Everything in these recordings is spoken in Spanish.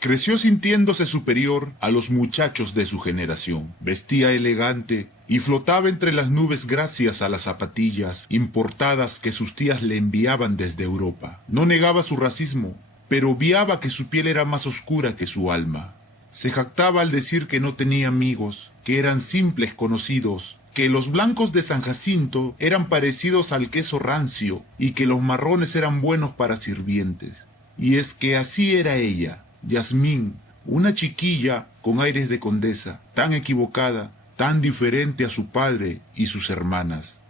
Creció sintiéndose superior a los muchachos de su generación. Vestía elegante y flotaba entre las nubes gracias a las zapatillas importadas que sus tías le enviaban desde Europa. No negaba su racismo, pero obviaba que su piel era más oscura que su alma. Se jactaba al decir que no tenía amigos, que eran simples conocidos, que los blancos de San Jacinto eran parecidos al queso rancio y que los marrones eran buenos para sirvientes. Y es que así era ella, Yasmín, una chiquilla con aires de condesa, tan equivocada, tan diferente a su padre y sus hermanas.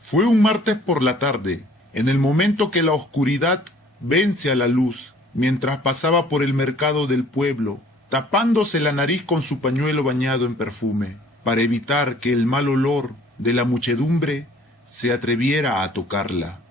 Fue un martes por la tarde, en el momento que la oscuridad vence a la luz, mientras pasaba por el mercado del pueblo, tapándose la nariz con su pañuelo bañado en perfume, para evitar que el mal olor de la muchedumbre se atreviera a tocarla.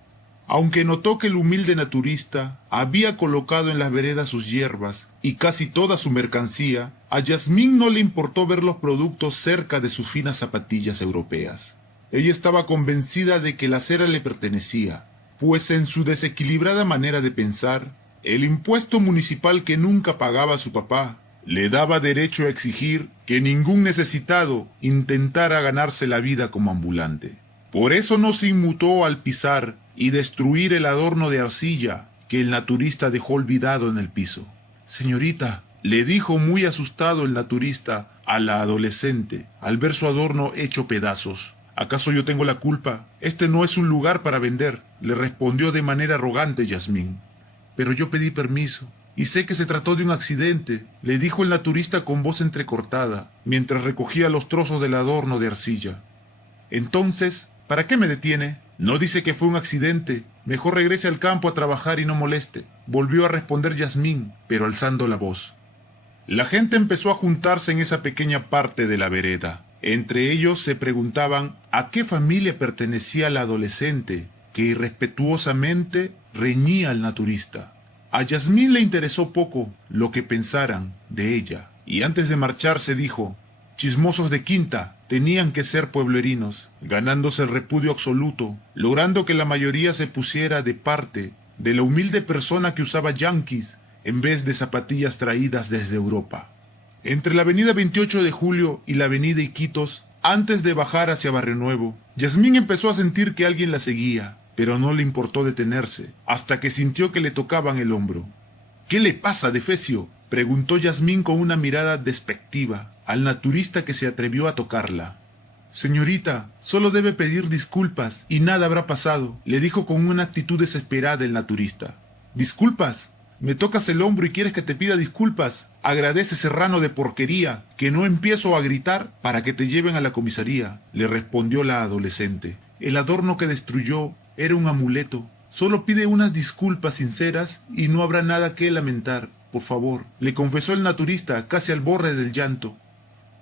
Aunque notó que el humilde naturista había colocado en las veredas sus hierbas y casi toda su mercancía, a Yasmín no le importó ver los productos cerca de sus finas zapatillas europeas. Ella estaba convencida de que la acera le pertenecía, pues en su desequilibrada manera de pensar, el impuesto municipal que nunca pagaba su papá le daba derecho a exigir que ningún necesitado intentara ganarse la vida como ambulante. Por eso no se inmutó al pisar y destruir el adorno de arcilla que el naturista dejó olvidado en el piso. «Señorita», le dijo muy asustado el naturista a la adolescente al ver su adorno hecho pedazos. «¿Acaso yo tengo la culpa? Este no es un lugar para vender», le respondió de manera arrogante Yasmín. «Pero yo pedí permiso y sé que se trató de un accidente», le dijo el naturista con voz entrecortada, mientras recogía los trozos del adorno de arcilla. «Entonces, ¿para qué me detiene? No dice que fue un accidente. Mejor regrese al campo a trabajar y no moleste», volvió a responder Yasmín, pero alzando la voz. La gente empezó a juntarse en esa pequeña parte de la vereda. Entre ellos se preguntaban a qué familia pertenecía la adolescente que irrespetuosamente reñía al naturista. A Yasmín le interesó poco lo que pensaran de ella, y antes de marcharse dijo: «Chismosos de quinta, tenían que ser pueblerinos», ganándose el repudio absoluto, logrando que la mayoría se pusiera de parte de la humilde persona que usaba yanquis en vez de zapatillas traídas desde Europa. Entre la avenida 28 de Julio y la avenida Iquitos, antes de bajar hacia Barrio Nuevo, Yasmín empezó a sentir que alguien la seguía, pero no le importó detenerse, hasta que sintió que le tocaban el hombro. «¿Qué le pasa, Defecio?», preguntó Yasmín con una mirada despectiva al naturista que se atrevió a tocarla. «Señorita, solo debe pedir disculpas y nada habrá pasado», le dijo con una actitud desesperada el naturista. «¿Disculpas? ¿Me tocas el hombro y quieres que te pida disculpas? Agradece, serrano de porquería, que no empiezo a gritar para que te lleven a la comisaría», le respondió la adolescente. «El adorno que destruyó era un amuleto. Solo pide unas disculpas sinceras y no habrá nada que lamentar, por favor», le confesó el naturista, casi al borde del llanto.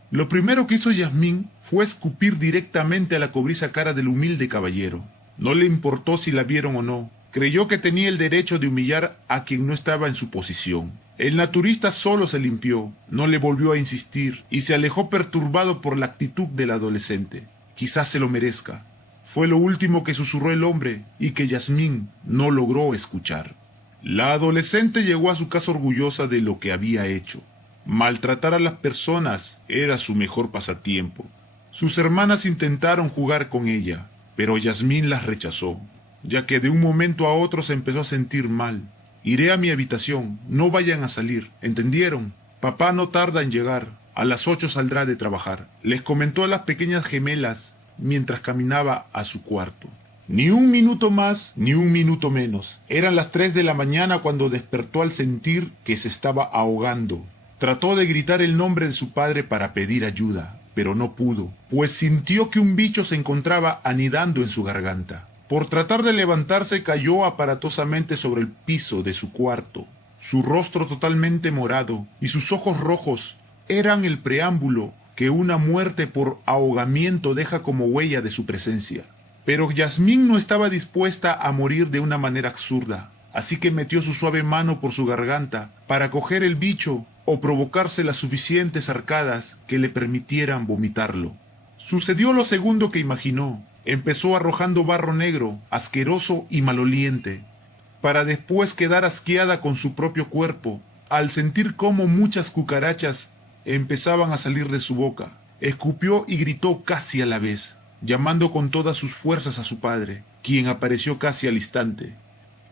Lo primero que hizo Yasmín fue escupir directamente a la cobriza cara del humilde caballero. No le importó si la vieron o no. Creyó que tenía el derecho de humillar a quien no estaba en su posición. El naturista solo se limpió, no le volvió a insistir y se alejó perturbado por la actitud del adolescente. «Quizás se lo merezca», fue lo último que susurró el hombre y que Yasmín no logró escuchar. La adolescente llegó a su casa orgullosa de lo que había hecho. Maltratar a las personas era su mejor pasatiempo. Sus hermanas intentaron jugar con ella, pero Yasmín las rechazó, ya que de un momento a otro se empezó a sentir mal. «Iré a mi habitación, no vayan a salir, ¿entendieron? Papá no tarda en llegar, a las 8 saldrá de trabajar», les comentó a las pequeñas gemelas mientras caminaba a su cuarto. Ni un minuto más, ni un minuto menos. Eran las 3 de la mañana cuando despertó al sentir que se estaba ahogando. Trató de gritar el nombre de su padre para pedir ayuda, pero no pudo, pues sintió que un bicho se encontraba anidando en su garganta. Por tratar de levantarse, cayó aparatosamente sobre el piso de su cuarto. Su rostro totalmente morado y sus ojos rojos eran el preámbulo que una muerte por ahogamiento deja como huella de su presencia. Pero Yasmín no estaba dispuesta a morir de una manera absurda, así que metió su suave mano por su garganta para coger el bicho o provocarse las suficientes arcadas que le permitieran vomitarlo. Sucedió lo segundo que imaginó. Empezó arrojando barro negro, asqueroso y maloliente, para después quedar asqueada con su propio cuerpo, al sentir cómo muchas cucarachas empezaban a salir de su boca. Escupió y gritó casi a la vez, llamando con todas sus fuerzas a su padre, quien apareció casi al instante.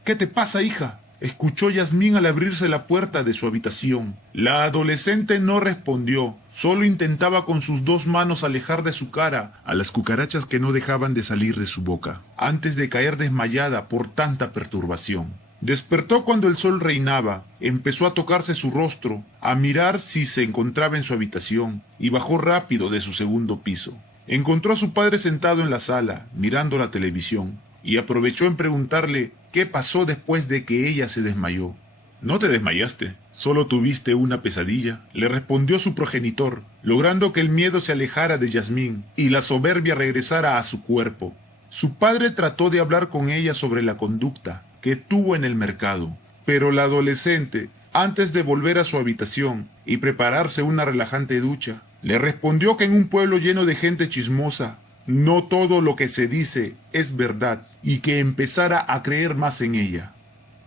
«¿Qué te pasa, hija?», escuchó Yasmín al abrirse la puerta de su habitación. La adolescente no respondió, solo intentaba con sus 2 manos alejar de su cara a las cucarachas que no dejaban de salir de su boca, antes de caer desmayada por tanta perturbación. Despertó cuando el sol reinaba, empezó a tocarse su rostro, a mirar si se encontraba en su habitación, y bajó rápido de su 2.º piso. Encontró a su padre sentado en la sala, mirando la televisión, y aprovechó en preguntarle qué pasó después de que ella se desmayó. «No te desmayaste, solo tuviste una pesadilla», le respondió su progenitor, logrando que el miedo se alejara de Yasmín y la soberbia regresara a su cuerpo. Su padre trató de hablar con ella sobre la conducta que tuvo en el mercado, pero la adolescente, antes de volver a su habitación y prepararse una relajante ducha, le respondió que en un pueblo lleno de gente chismosa, no todo lo que se dice es verdad, y que empezara a creer más en ella.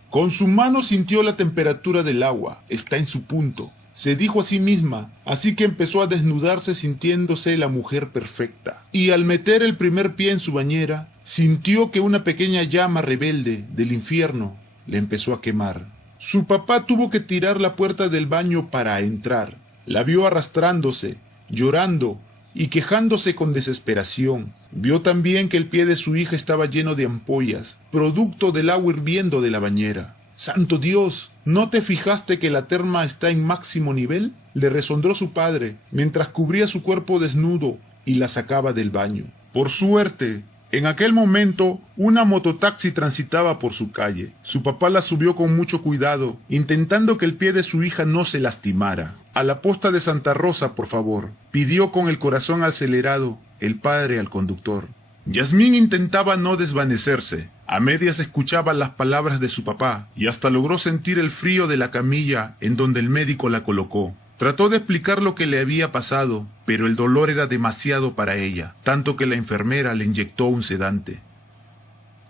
Con su mano sintió la temperatura del agua, está en su punto, se dijo a sí misma, así que empezó a desnudarse sintiéndose la mujer perfecta. Y al meter el primer pie en su bañera, sintió que una pequeña llama rebelde del infierno le empezó a quemar. Su papá tuvo que tirar la puerta del baño para entrar. La vio arrastrándose, llorando y quejándose con desesperación. Vio también que el pie de su hija estaba lleno de ampollas, producto del agua hirviendo de la bañera. «¡Santo Dios! ¿No te fijaste que la terma está en máximo nivel?», le resondró su padre, mientras cubría su cuerpo desnudo y la sacaba del baño. Por suerte, en aquel momento, una mototaxi transitaba por su calle. Su papá la subió con mucho cuidado, intentando que el pie de su hija no se lastimara. «A la posta de Santa Rosa, por favor», pidió con el corazón acelerado el padre al conductor. Yasmín intentaba no desvanecerse. A medias escuchaba las palabras de su papá y hasta logró sentir el frío de la camilla en donde el médico la colocó. Trató de explicar lo que le había pasado, pero el dolor era demasiado para ella, tanto que la enfermera le inyectó un sedante.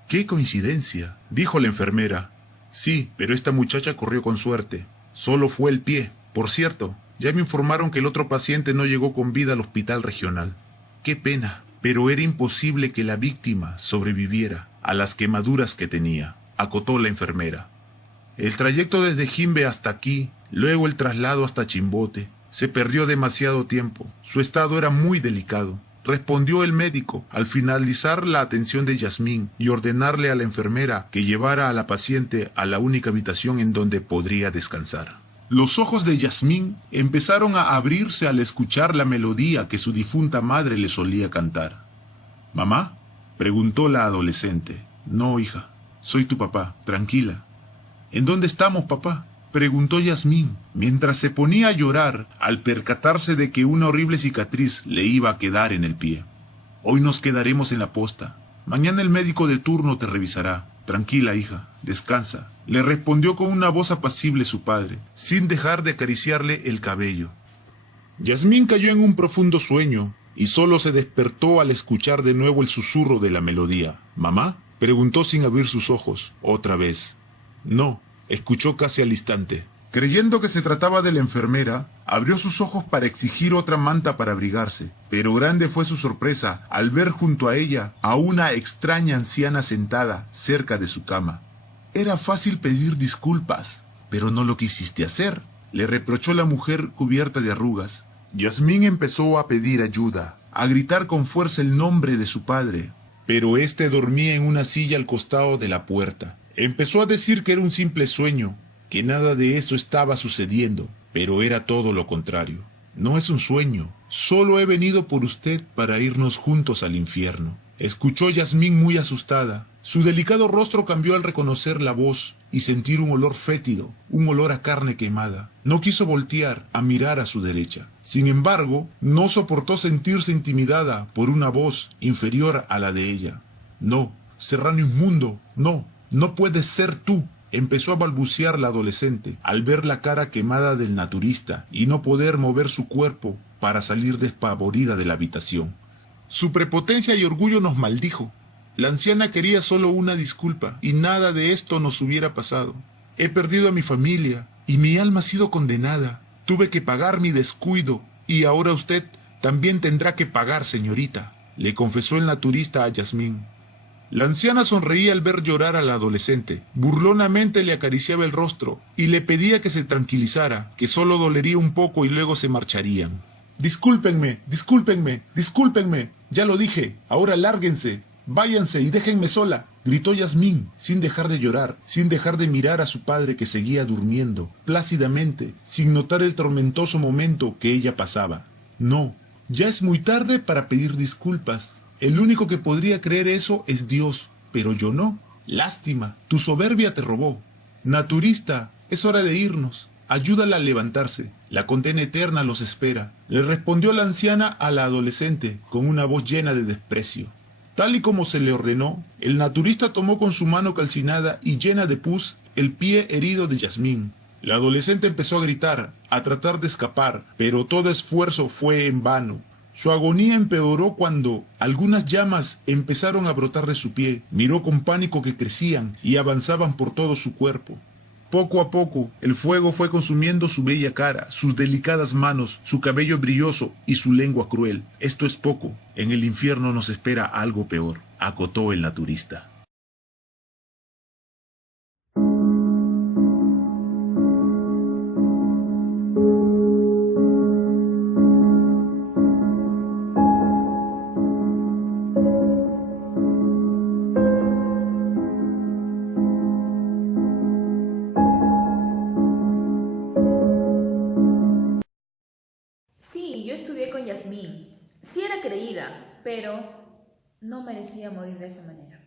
«¡Qué coincidencia!», dijo la enfermera. «Sí, pero esta muchacha corrió con suerte. Solo fue el pie. Por cierto, ya me informaron que el otro paciente no llegó con vida al hospital regional. Qué pena, pero era imposible que la víctima sobreviviera a las quemaduras que tenía», acotó la enfermera. «El trayecto desde Jimbe hasta aquí, luego el traslado hasta Chimbote, se perdió demasiado tiempo. Su estado era muy delicado», respondió el médico al finalizar la atención de Yasmín y ordenarle a la enfermera que llevara a la paciente a la única habitación en donde podría descansar. Los ojos de Yasmín empezaron a abrirse al escuchar la melodía que su difunta madre le solía cantar. «¿Mamá?», preguntó la adolescente. «No, hija, soy tu papá, tranquila». «¿En dónde estamos, papá?», preguntó Yasmín, mientras se ponía a llorar al percatarse de que una horrible cicatriz le iba a quedar en el pie. «Hoy nos quedaremos en la posta. Mañana el médico de turno te revisará. Tranquila, hija, descansa», le respondió con una voz apacible su padre, sin dejar de acariciarle el cabello. Yasmín cayó en un profundo sueño y solo se despertó al escuchar de nuevo el susurro de la melodía. «¿Mamá?», preguntó sin abrir sus ojos, otra vez. «No», escuchó casi al instante. Creyendo que se trataba de la enfermera, abrió sus ojos para exigir otra manta para abrigarse, pero grande fue su sorpresa al ver junto a ella a una extraña anciana sentada cerca de su cama. «Era fácil pedir disculpas, pero no lo quisiste hacer», le reprochó la mujer cubierta de arrugas. Yasmín empezó a pedir ayuda, a gritar con fuerza el nombre de su padre, pero éste dormía en una silla al costado de la puerta. Empezó a decir que era un simple sueño, que nada de eso estaba sucediendo, pero era todo lo contrario. «No es un sueño, solo he venido por usted para irnos juntos al infierno», escuchó Yasmín muy asustada. Su delicado rostro cambió al reconocer la voz y sentir un olor fétido, un olor a carne quemada. No quiso voltear a mirar a su derecha. Sin embargo, no soportó sentirse intimidada por una voz inferior a la de ella. «No, serrano inmundo, no, no puedes ser tú», empezó a balbucear la adolescente al ver la cara quemada del naturista y no poder mover su cuerpo para salir despavorida de la habitación. Su prepotencia y orgullo nos maldijo. La anciana quería solo una disculpa y nada de esto nos hubiera pasado. He perdido a mi familia, y mi alma ha sido condenada. Tuve que pagar mi descuido, y ahora usted también tendrá que pagar, señorita, le confesó el naturista a Yasmín. La anciana sonreía al ver llorar al adolescente. Burlonamente le acariciaba el rostro y le pedía que se tranquilizara, que solo dolería un poco y luego se marcharían. Discúlpenme, discúlpenme, discúlpenme. Ya lo dije, ahora lárguense, váyanse y déjenme sola, gritó Yasmín, sin dejar de llorar, sin dejar de mirar a su padre que seguía durmiendo, plácidamente, sin notar el tormentoso momento que ella pasaba. No, ya es muy tarde para pedir disculpas. El único que podría creer eso es Dios, pero yo no. Lástima, tu soberbia te robó. Naturista, es hora de irnos. Ayúdala a levantarse. La condena eterna los espera, le respondió la anciana a la adolescente con una voz llena de desprecio. Tal y como se le ordenó, el naturista tomó con su mano calcinada y llena de pus el pie herido de Yasmín. La adolescente empezó a gritar, a tratar de escapar, pero todo esfuerzo fue en vano. Su agonía empeoró cuando algunas llamas empezaron a brotar de su pie. Miró con pánico que crecían y avanzaban por todo su cuerpo. Poco a poco, el fuego fue consumiendo su bella cara, sus delicadas manos, su cabello brilloso y su lengua cruel. Esto es poco. En el infierno nos espera algo peor, acotó el naturista. Sí, yo estudié con Yasmín. Sí era creída, pero no merecía morir de esa manera.